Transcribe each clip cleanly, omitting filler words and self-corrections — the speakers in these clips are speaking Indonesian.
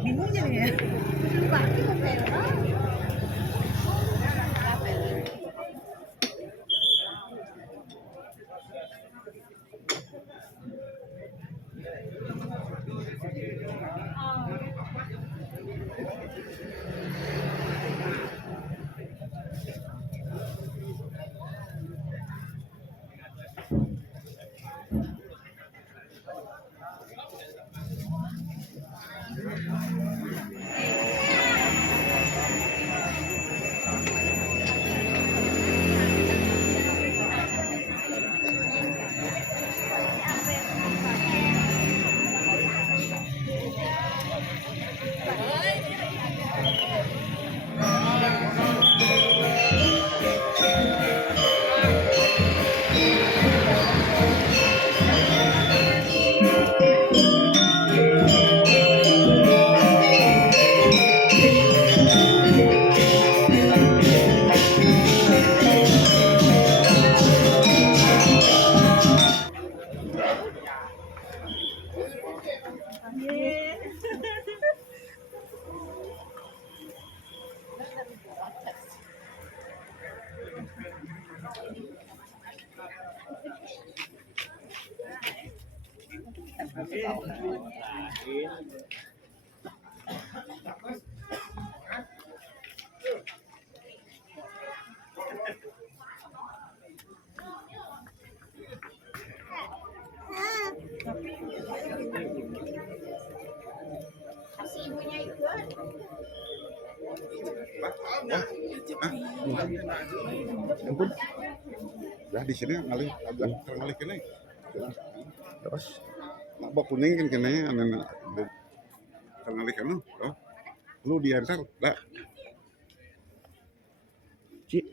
Bingung jadi ya. Ampun. Dah di sini ngalih agak ngalih kene. Terus nak kuning kan kene anak ngalih kene. Oh. Lu diantar lah. Cik.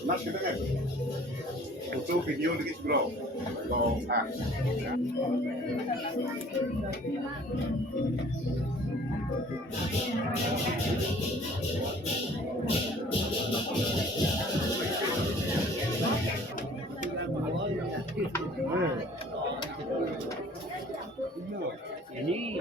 Mas kita kan butuh video dikit bro. Bro, Ini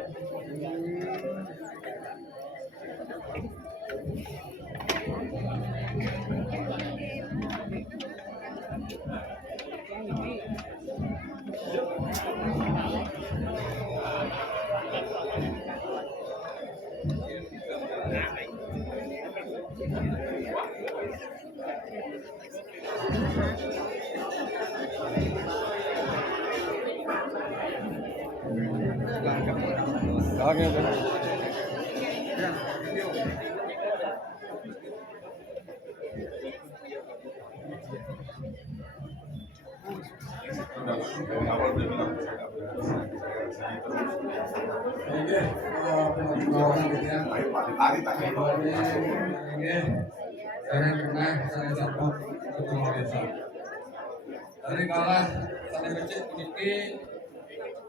dari kalah tadi becik puniki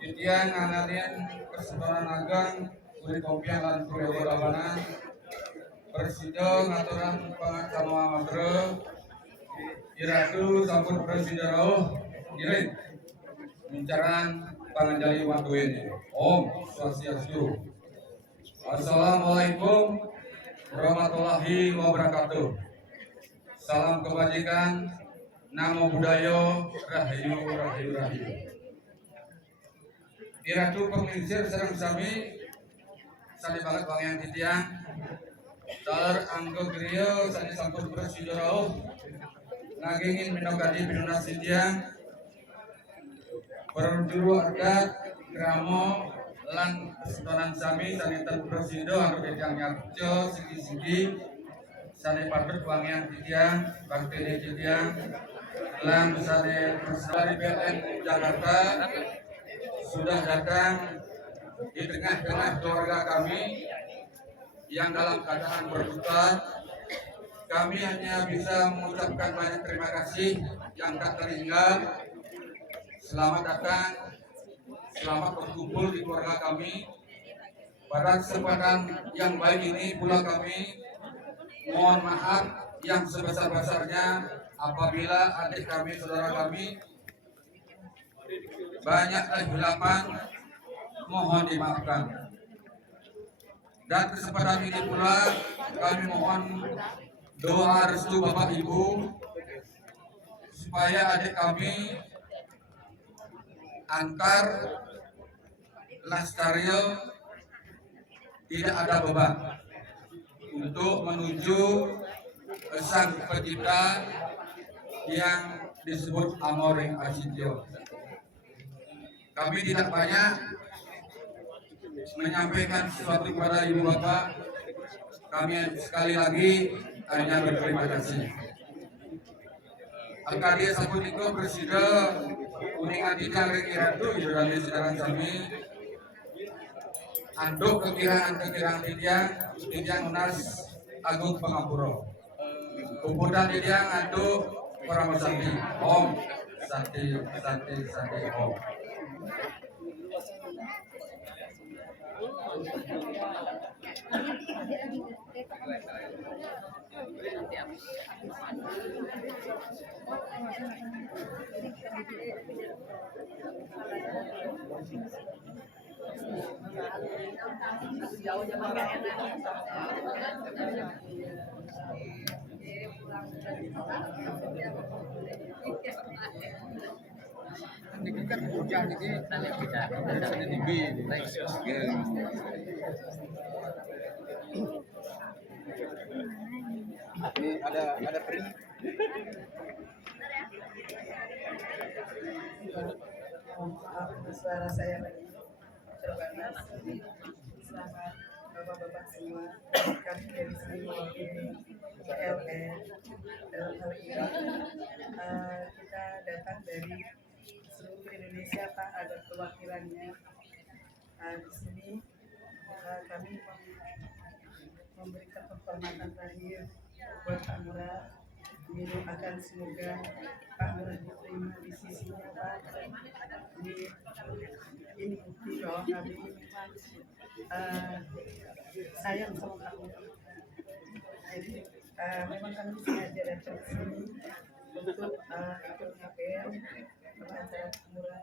titian ngangalian persebaran agang kuri kompian lan kuri rabanan Presido ngaturan pangakama madre iratu sampun presida rauh iring mencaran panganjali waktu ini. Om Swastiastu. Assalamualaikum warahmatullahi wabarakatuh. Salam kebajikan, namo buddhaya, rahayu rahayu rahayu. Iratu penginsir sareng sami sani banget bang yang titiang dalar anggo griya sani sampun presida rauh ngagingin minogadi pinuna sintiang perjuru adat kramo lan setonan sami sani ten presida anu titiang nyarjo sigi-sigi sani patut wangian titiang bakteri titiang lan sani dari PLN Jakarta sudah datang di tengah-tengah keluarga kami yang dalam keadaan berduka. Kami hanya bisa mengucapkan banyak terima kasih yang tak terhingga. Selamat datang, selamat berkumpul di keluarga kami. Pada kesempatan yang baik ini pula kami mohon maaf yang sebesar-besarnya apabila adik kami, saudara kami banyak kehilapan, mohon dimaafkan. Dan kesempatan ini pula kami mohon doa restu Bapak Ibu supaya adik kami antar Lastario tidak ada beban untuk menuju sang pencipta yang disebut Amoring Asityo. Kami tidak banyak menyampaikan sesuatu kepada Ibu Bapak. Kami sekali lagi hanya berterima kasih. Angkadia Sapuniko Presida Kuningan Tidang Rekiratu Yudhani Sidaran Sami Anduk Kekiraan Tidang Unas Agung Pangapuro Kumpulan Tidang Anduk Paramasati Om Santi Om. kan hujan ini ada di B. Ini ada peri. Suara saya lagi terbatas. Selamat bapak-bapak semua. Kami dari sini mewakili LN. Dalam hal ini kita datang dari seluruh Indonesia, Pak, ada perwakilannya. Di sini kami memberikan penghormatan terakhir buat Pak Lurah. Akan semoga Pak Lurah diterima di sisinya, Pak. Ini bukti bahwa kami sayang sama Pak Lurah. Jadi memang kami sengaja datang ke sini untuk ikut ngapel sama acara Pak Lurah.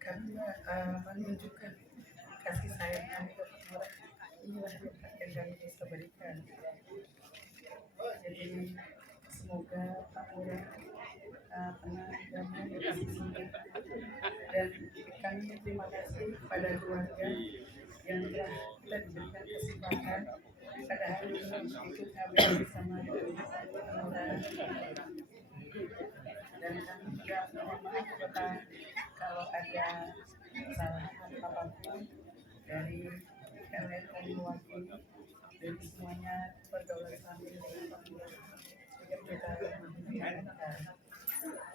Kami menunjukkan kasih sayang kami ke Pak Lurah. Inilah yang kami bisa berikan. Jadi semoga Pak Lurah tenang, damai, dan kami terima kasih kepada keluarga yang telah kita diberikan kesempatan pada hari ini ikut ngabel bersama Pak Lurah. Dan kami juga mohon maaf kalau ada kesalahan apapun dari kalian kami mewakili dari semuanya pergaulan kami dengan Pak Lurah. Kita mengingatkan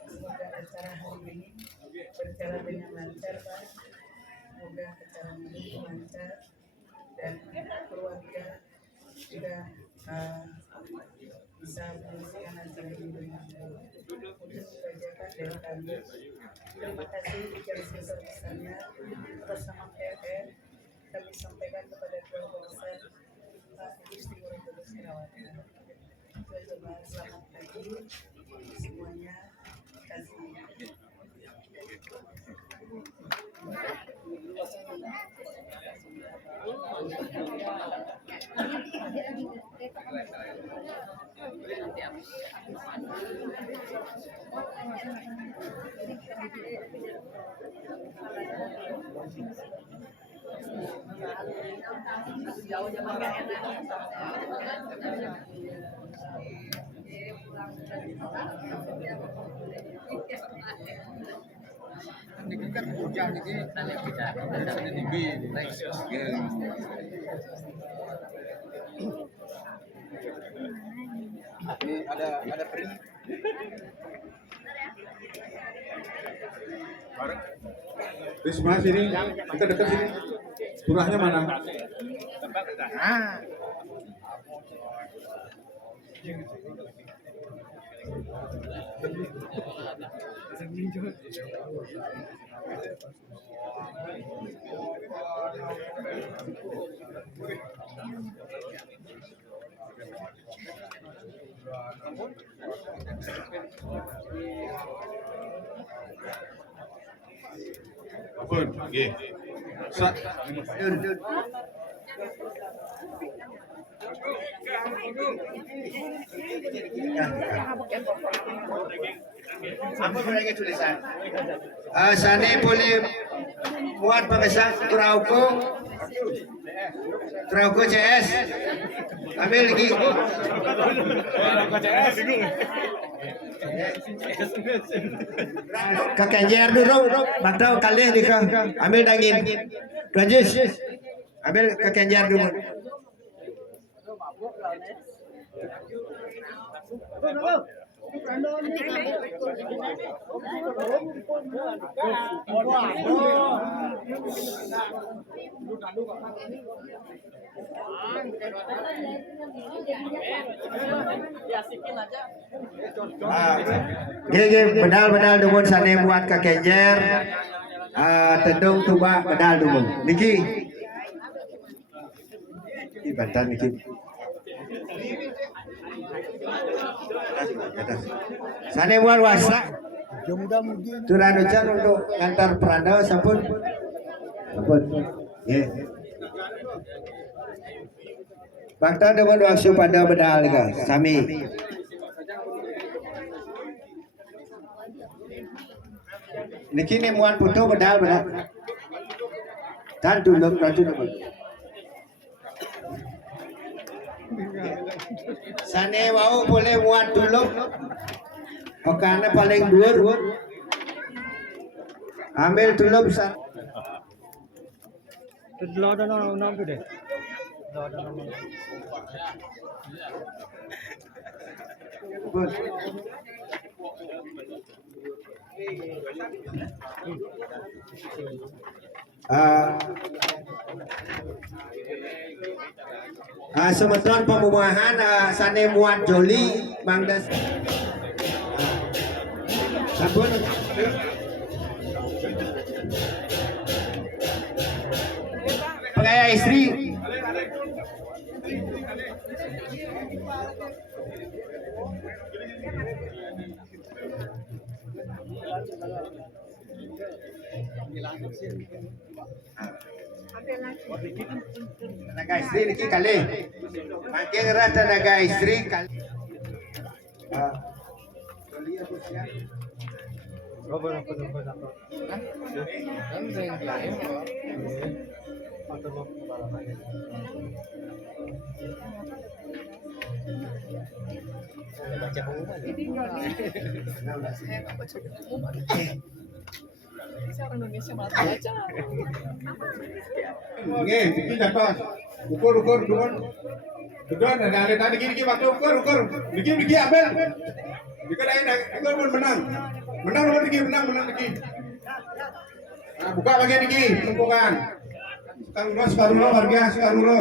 semoga acara hari ini berjalan dengan lancar, Pak. Semoga acara ini lancar dan keluarga juga bisa menyelesaikan acara ini dengan baik. Itu saja, Pak, dari kami. Terima kasih yang sebesar-besarnya atas nama PLN. Kami sampaikan kepada keluarga besar Pak Gusti Ngurah Herawati. Selamat pagi semuanya. Terima kasih. Jauh-jauh nggak enak. Ini kan hujan ini ada di B. Ini ada peri. Risma sini, kita dekat sini. Lurahnya mana? Apun, nggih. Apa mereka tulisan? Sana boleh buat pengesan Trauko CS. Ambil lagi. Ke Kenjer dulu, batau kali di ke. Ambil daging. Rajis. Ambil ke Kenjer dulu. Gege bedal dubun sane buat ke Kenjer. Tendung tuba bedal dubun. Niki. Ibadah Niki. Sane buat wasa. Turun hujan untuk ngantar peranda sampun. Sampun. Nggih. Bakta demun waktu pada bedal ka sami. Niki ni muat foto padahal benar. Dan dulu dulu. Sane wau boleh muat dulu. Okane paling dhuwur. Ambil dulu bisa. Lo ada nom tu deh. Lo ada nom. Semeton pembuahan sane muat joli mangdas sabun pengaya istri tenaga istri niki kali makin ras tenaga istri kali Orang Indonesia malah baca. Nge, iki dapat. Ukur. Betul, ada tadi gini waktu ukur. Niki ambil. Niki dah menang. Menang lagi. Nah, buka bagian niki, tumpukan. Sekarang lo harga sekarang lo.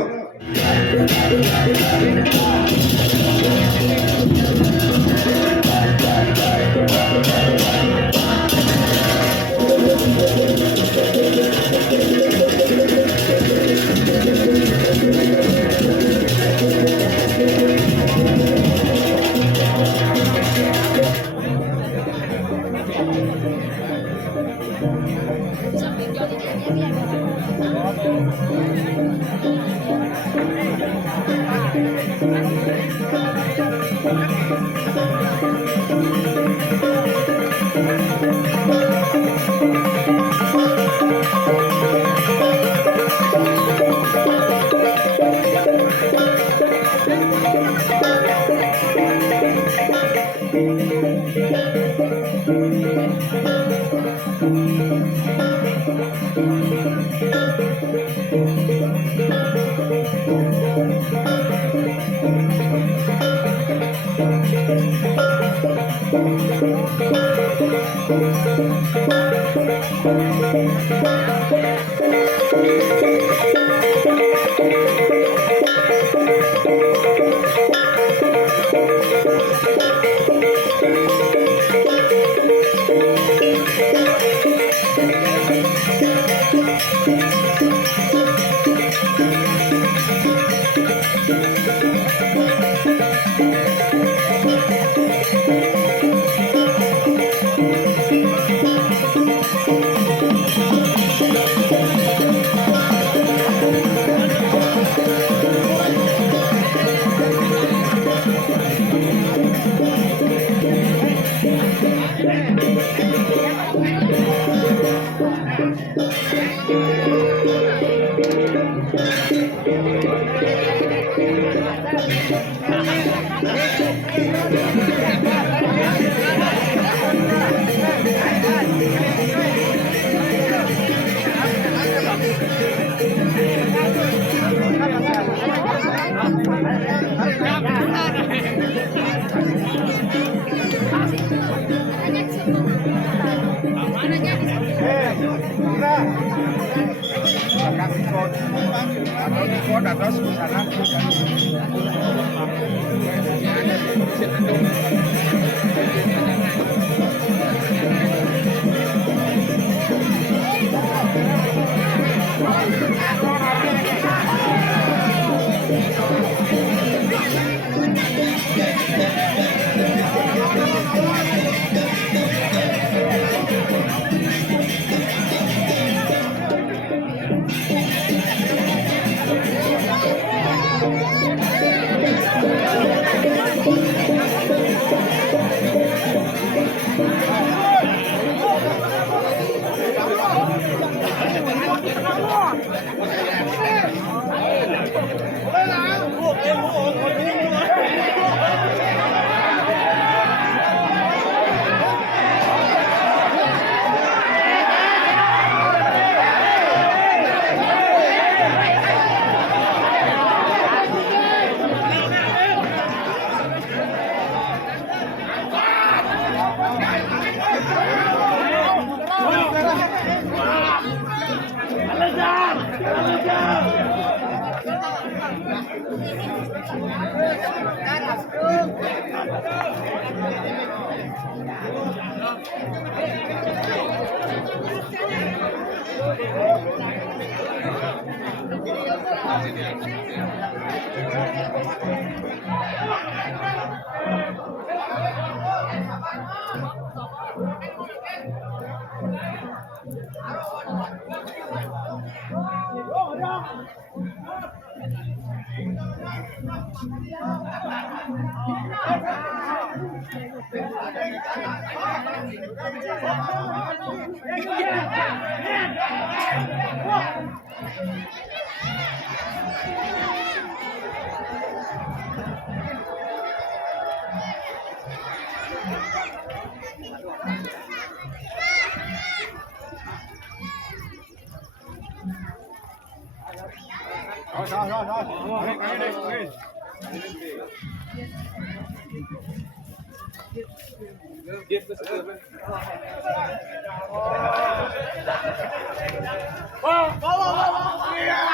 Oh, di mau ya.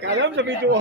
Kalian bisa video.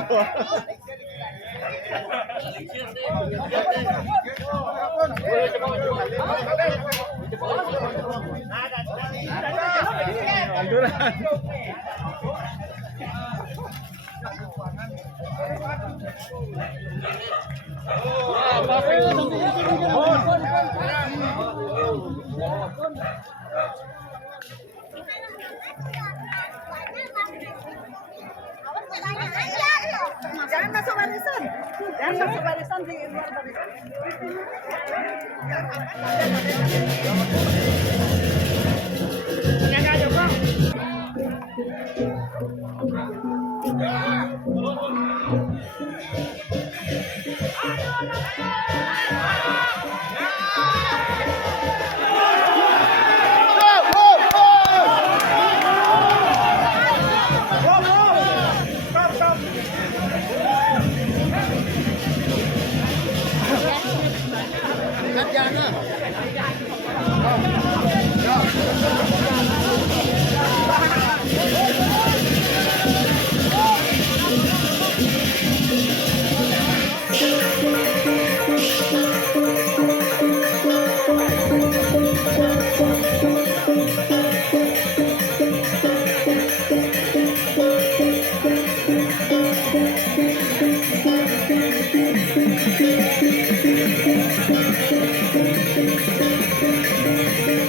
Jangan masuk barisan. Jangan masuk barisan di luar barisan. Thank you.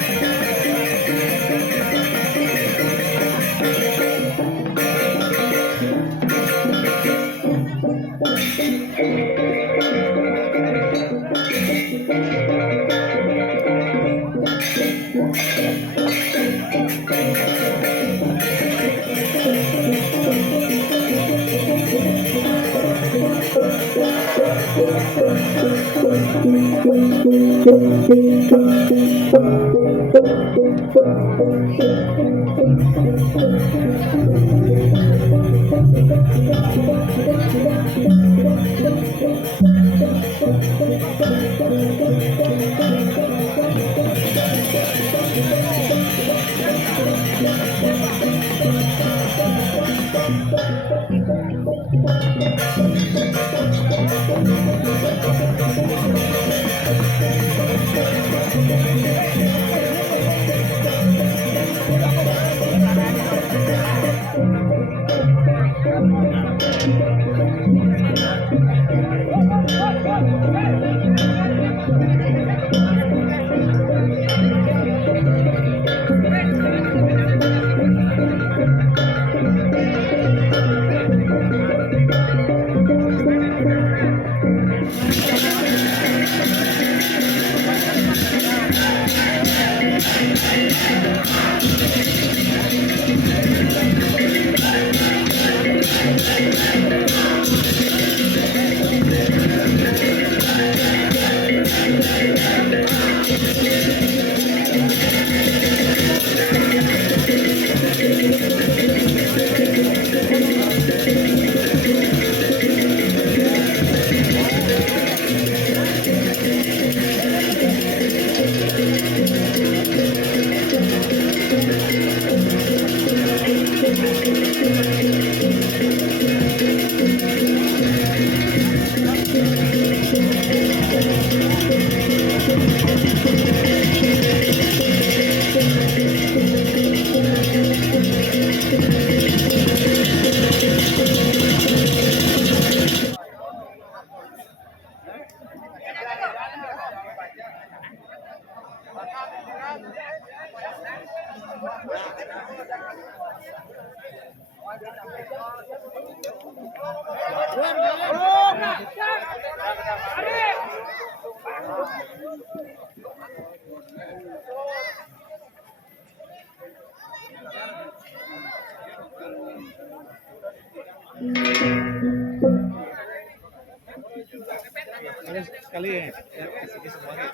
Sekali ya, kasih semuanya.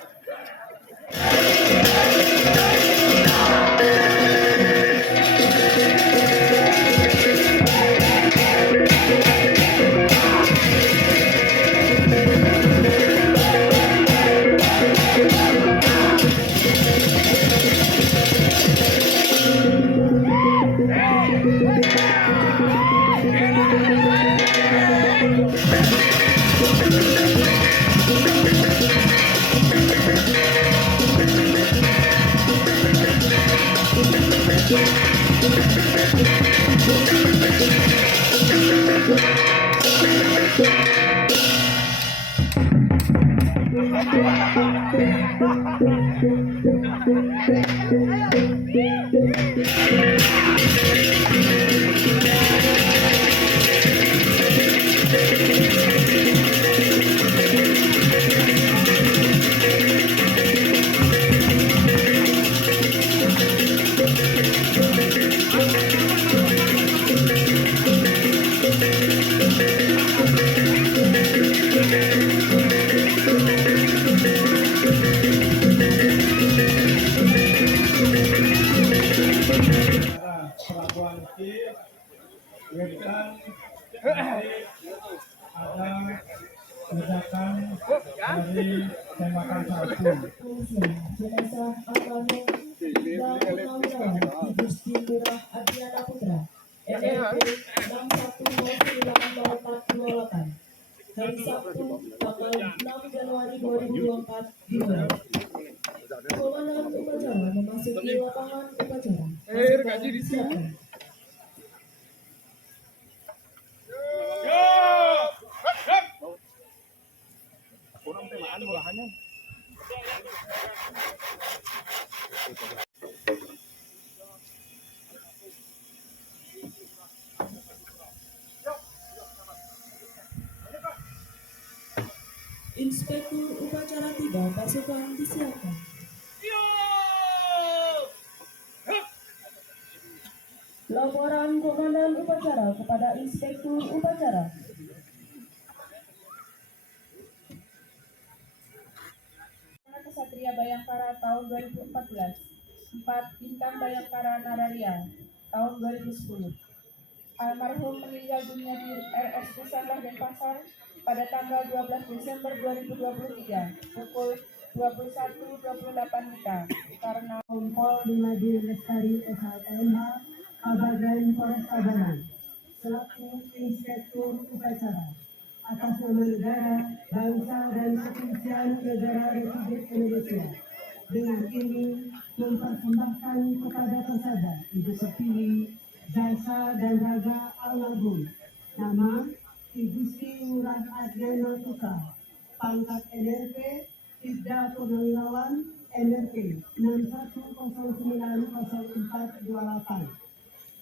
Pelabuhan Ki, Wetan, ada ledakan dari tembakan sarpu. Jenazah almarhum dan Purnawirawan Gusti Lurah Adriana Putra NRP 610848 hari Sabtu tanggal 6 Januari 2024 dimulai. Komandan upacara memasuki lapangan upacara. Silakan. Inspektur upacara tiba, pasukan disiapkan. Laporan Komandan upacara kepada Inspektur upacara. Satria Bayangkara tahun 2014. 4. Bintang Bayangkara Nararia tahun 2010. Almarhum meninggal dunia di RS Pusatlah Denpasar pada tanggal 12 Desember 2023 pukul 21.28 WITA karena Kompol Dimadi Lestari SHMH Kabagan Polres Tabanan selaku Inspektur Upacara atas nama negara, bangsa, dan kepolisian negara Republik Indonesia. Dengan ini mempersembahkan kepada pesada Ibu Pertiwi jasa dan raga almarhum nama Ibu Sri Ngurah Adriana Putra, pangkat NRP, Ibda Purnawirawan, NRP 61090428.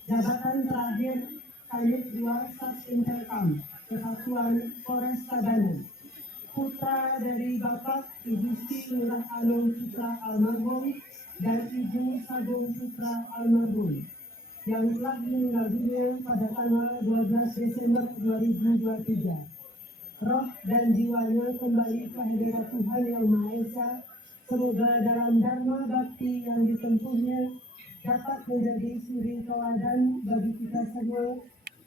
Jabatan terakhir Kanit 2 Sat-Interkam Kesatuan Polres Tabanan. Putra dari Bapak Ibu Sri Ngurah Anung Putra almarhum dan Ibu Sagung Putra almarhum yang telah meninggal dunia pada tanggal 12 Desember 2023. Roh dan jiwanya kembali ke hadirat Tuhan Yang Maha Esa. Semoga dalam dharma bakti yang ditempuhnya dapat menjadi suri teladan bagi kita semua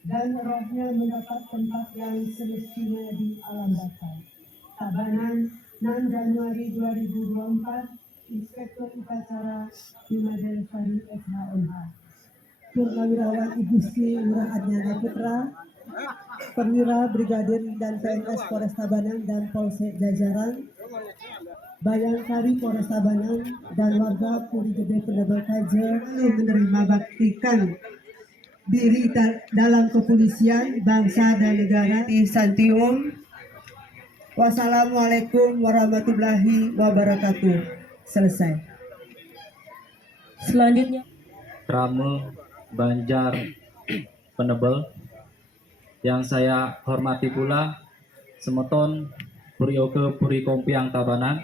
dan rohnya mendapat tempat yang semestinya di alam baka. Tabanan 6 Januari 2024. Inspektur Upacara Dimadi Lestari SHMH. Purnawirawan Ibu Sri Ngurah Adriana Putra, Perwira Brigadir dan PNS Polres Tabanan dan Polsek jajaran, Bayangkari Polres Tabanan dan warga Puri Gede Penebel Kaja menerima baktikan diri dalam kepolisian bangsa dan negara di Santium. Wassalamualaikum warahmatullahi wabarakatuh. Selesai. Selanjutnya Krame Banjar Penebel yang saya hormati pula semeton Puri Oke Puri Kompiang Tabanan